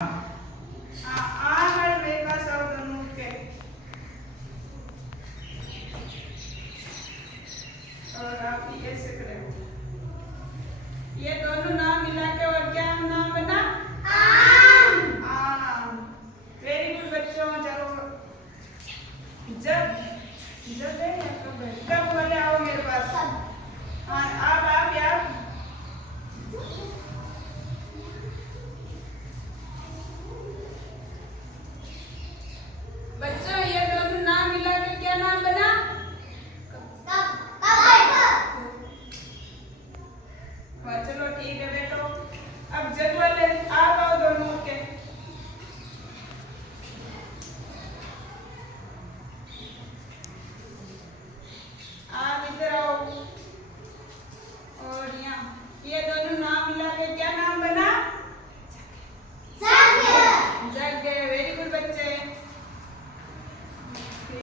हर वेगा शब्द के और आप ये सीख रहे हो। ये दोनों नाम मिला के